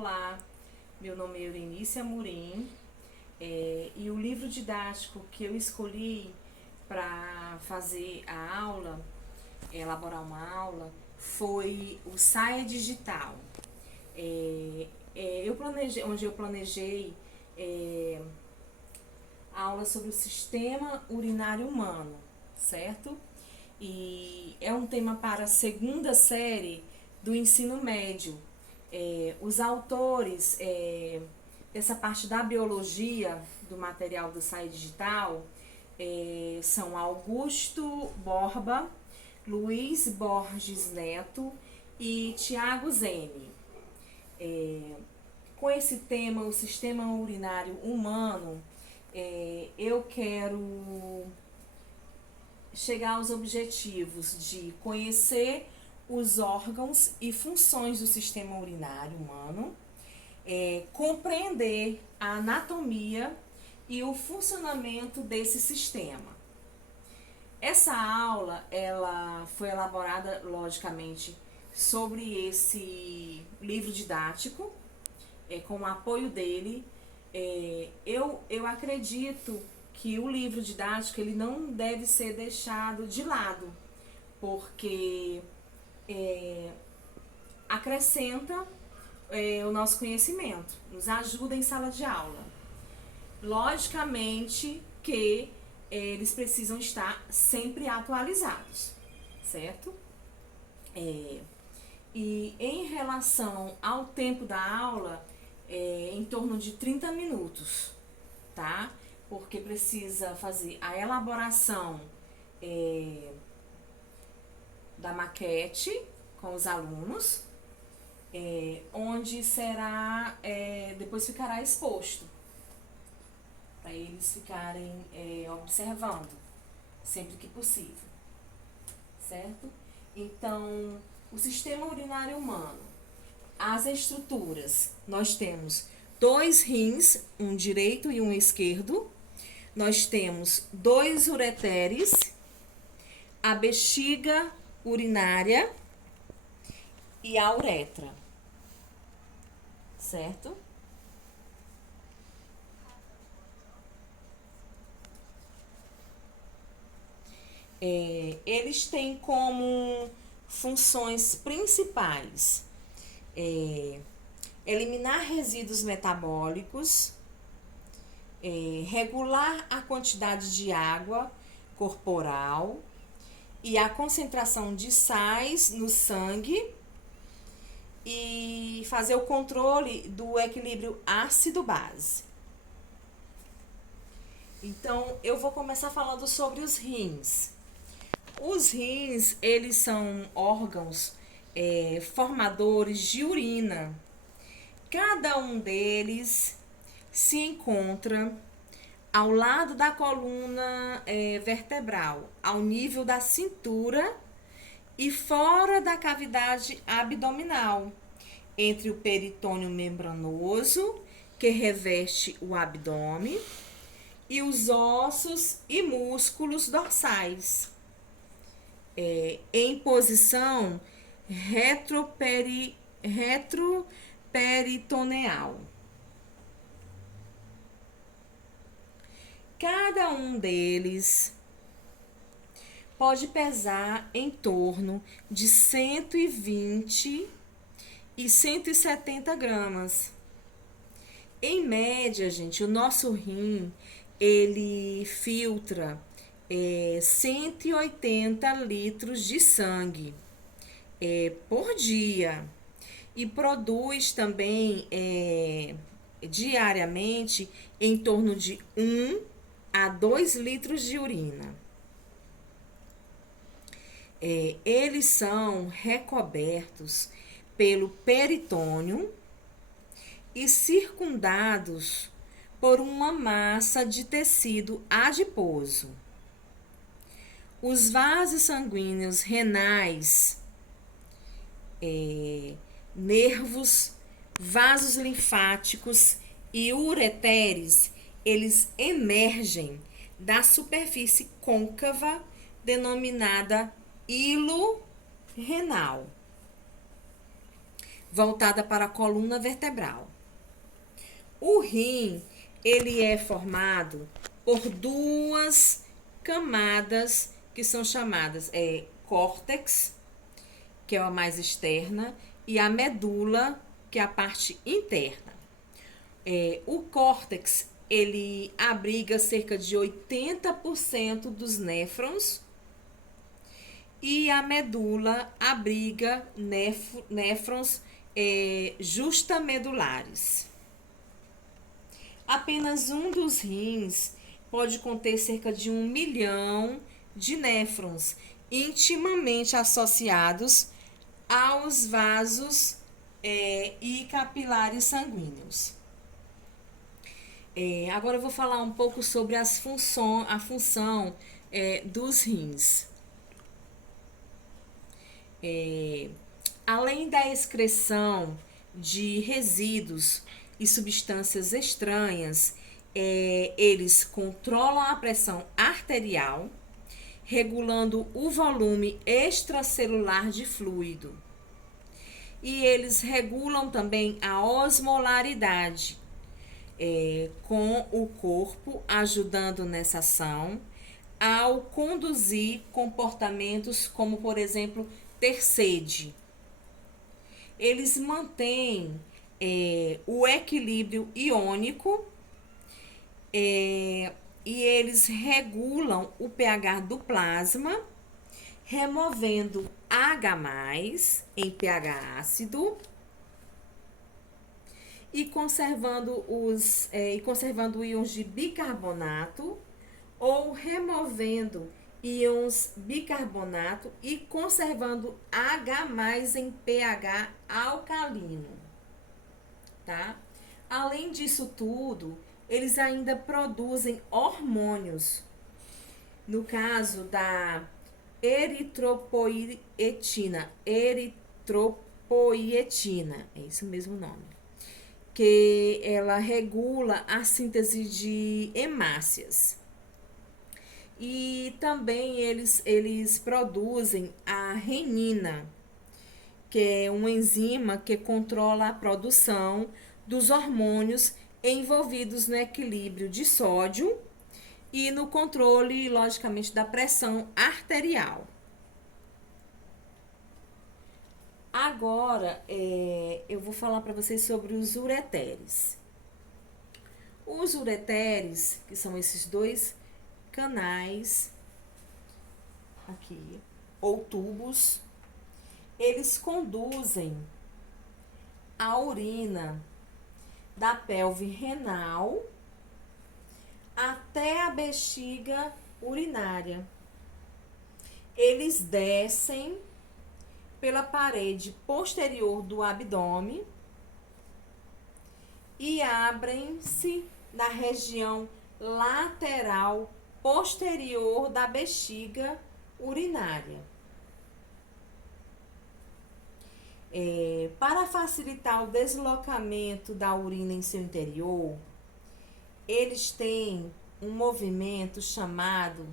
Olá, meu nome é Eurinícia Amorim e o livro didático que eu escolhi para fazer a aula, elaborar uma aula, foi o Saia Digital. Onde eu planejei a aula sobre o sistema urinário humano, certo? E é um tema para a segunda série do ensino médio. Os autores dessa parte da biologia do material do SAI Digital são Augusto Borba, Luiz Borges Neto e Tiago Zene. Com esse tema, o sistema urinário humano, eu quero chegar aos objetivos de conhecer os órgãos e funções do sistema urinário humano, compreender a anatomia e o funcionamento desse sistema. Essa aula, ela foi elaborada, logicamente, sobre esse livro didático, com o apoio dele. Eu acredito que o livro didático ele não deve ser deixado de lado, porque acrescenta o nosso conhecimento, nos ajuda em sala de aula. Logicamente que eles precisam estar sempre atualizados, certo? E em relação ao tempo da aula, em torno de 30 minutos, tá? Porque precisa fazer a elaboração da maquete com os alunos, onde será, depois ficará exposto, para eles ficarem observando, sempre que possível, certo? Então, o sistema urinário humano, as estruturas, nós temos 2 rins, um direito e um esquerdo, nós temos 2 ureteres, a bexiga urinária e a uretra, certo? Eles têm como funções principais eliminar resíduos metabólicos, regular a quantidade de água corporal e a concentração de sais no sangue e fazer o controle do equilíbrio ácido-base. Então, eu vou começar falando sobre os rins. Os rins, eles são órgãos formadores de urina. Cada um deles se encontra ao lado da coluna vertebral, ao nível da cintura e fora da cavidade abdominal, entre o peritônio membranoso, que reveste o abdômen, e os ossos e músculos dorsais, em posição retroperitoneal. Cada um deles pode pesar em torno de 120 e 170 gramas. Em média, gente, o nosso rim, ele filtra 180 litros de sangue por dia e produz também diariamente em torno de 1 a 2 litros de urina. Eles são recobertos pelo peritônio e circundados por uma massa de tecido adiposo. Os vasos sanguíneos renais, nervos, vasos linfáticos e ureteres, eles emergem da superfície côncava denominada hilo renal. voltada para a coluna vertebral. O rim, ele é formado por duas camadas que são chamadas córtex, que é a mais externa, e a medula, que é a parte interna. O córtex, ele abriga cerca de 80% dos néfrons, e a medula abriga néfrons justamedulares. Apenas um dos rins pode conter cerca de 1 milhão de néfrons intimamente associados aos vasos e capilares sanguíneos. Agora eu vou falar um pouco sobre a função dos rins. Além da excreção de resíduos e substâncias estranhas, eles controlam a pressão arterial, regulando o volume extracelular de fluido. E eles regulam também a osmolaridade com o corpo, ajudando nessa ação, ao conduzir comportamentos como, por exemplo, ter sede. Eles mantêm o equilíbrio iônico e eles regulam o pH do plasma, removendo H+ em pH ácido e conservando íons de bicarbonato, ou removendo íons bicarbonato e conservando H+ em pH alcalino, tá? Além disso tudo, eles ainda produzem hormônios. No caso da eritropoietina, é isso mesmo o nome, que ela regula a síntese de hemácias. E também eles produzem a renina, que é uma enzima que controla a produção dos hormônios envolvidos no equilíbrio de sódio e no controle, logicamente, da pressão arterial. Agora, eu vou falar para vocês sobre os ureteres. Os ureteres, que são esses dois canais aqui, ou tubos, eles conduzem a urina da pelve renal até a bexiga urinária. Eles descem pela parede posterior do abdômen e abrem-se na região lateral posterior da bexiga urinária. Para facilitar o deslocamento da urina em seu interior, eles têm um movimento chamado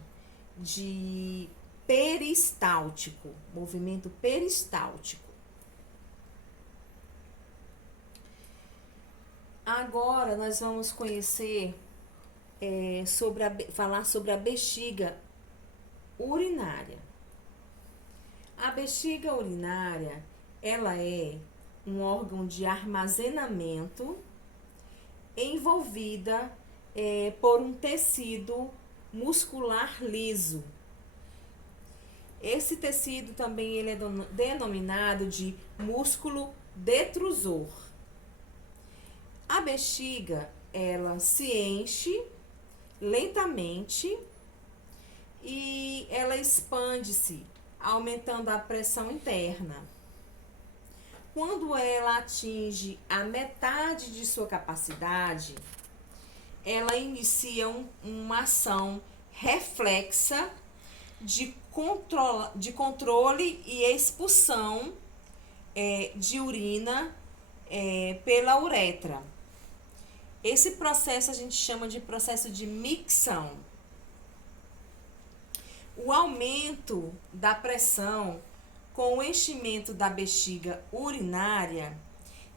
de peristáltico, movimento peristáltico. Agora nós vamos conhecer falar sobre a bexiga urinária. A bexiga urinária, ela é um órgão de armazenamento envolvida por um tecido muscular liso. Esse tecido também ele é denominado de músculo detrusor. A bexiga, ela se enche lentamente e ela expande-se, aumentando a pressão interna. Quando ela atinge a metade de sua capacidade, ela inicia uma ação reflexa de controle e expulsão de urina pela uretra. Esse processo a gente chama de processo de micção. O aumento da pressão com o enchimento da bexiga urinária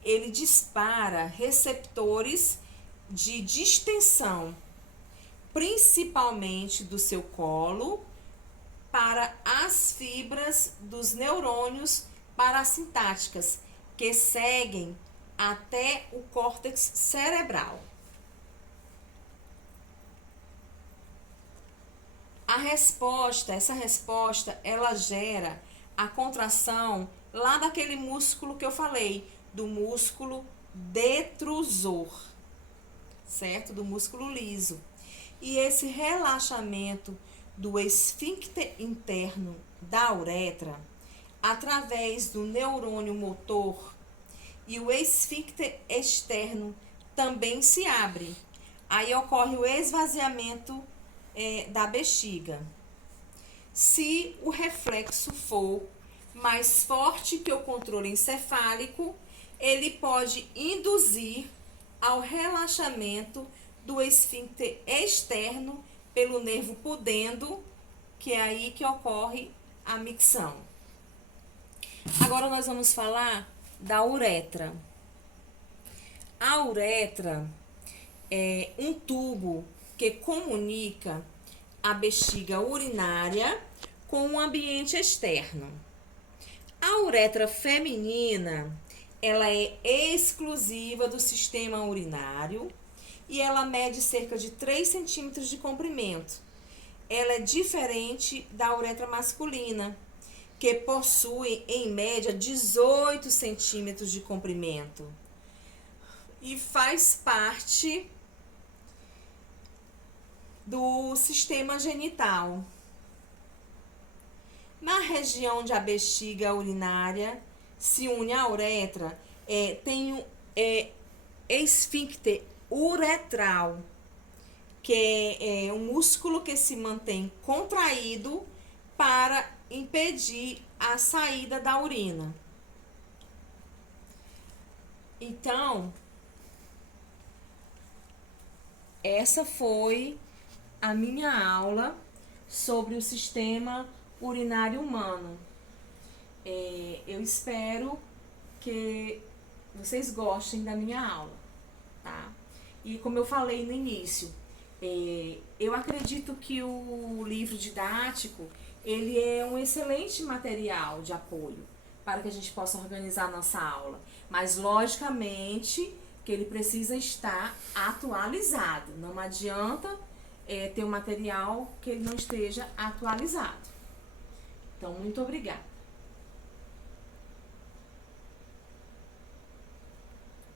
ele dispara receptores de distensão, principalmente do seu colo, para as fibras dos neurônios parasintáticas, que seguem até o córtex cerebral. Essa resposta, ela gera a contração lá daquele músculo que eu falei, do músculo detrusor, certo? Do músculo liso. E esse relaxamento do esfíncter interno da uretra, através do neurônio motor, e o esfíncter externo também se abre. Aí ocorre o esvaziamento da bexiga. Se o reflexo for mais forte que o controle encefálico, ele pode induzir ao relaxamento do esfíncter externo pelo nervo pudendo, que é aí que ocorre a micção. Agora nós vamos falar da uretra. A uretra é um tubo que comunica a bexiga urinária com o ambiente externo. A uretra feminina, ela é exclusiva do sistema urinário e ela mede cerca de 3 centímetros de comprimento. Ela é diferente da uretra masculina, que possui, em média, 18 centímetros de comprimento. E faz parte do sistema genital. Na região de a bexiga urinária, se une a uretra, tem o esfíncter uretral, que é um músculo que se mantém contraído para impedir a saída da urina. Então, essa foi a minha aula sobre o sistema urinário humano. Eu espero que vocês gostem da minha aula, tá? E como eu falei no início, eu acredito que o livro didático, ele é um excelente material de apoio para que a gente possa organizar a nossa aula. Mas, logicamente, que ele precisa estar atualizado. Não adianta ter um material que ele não esteja atualizado. Então, muito obrigada.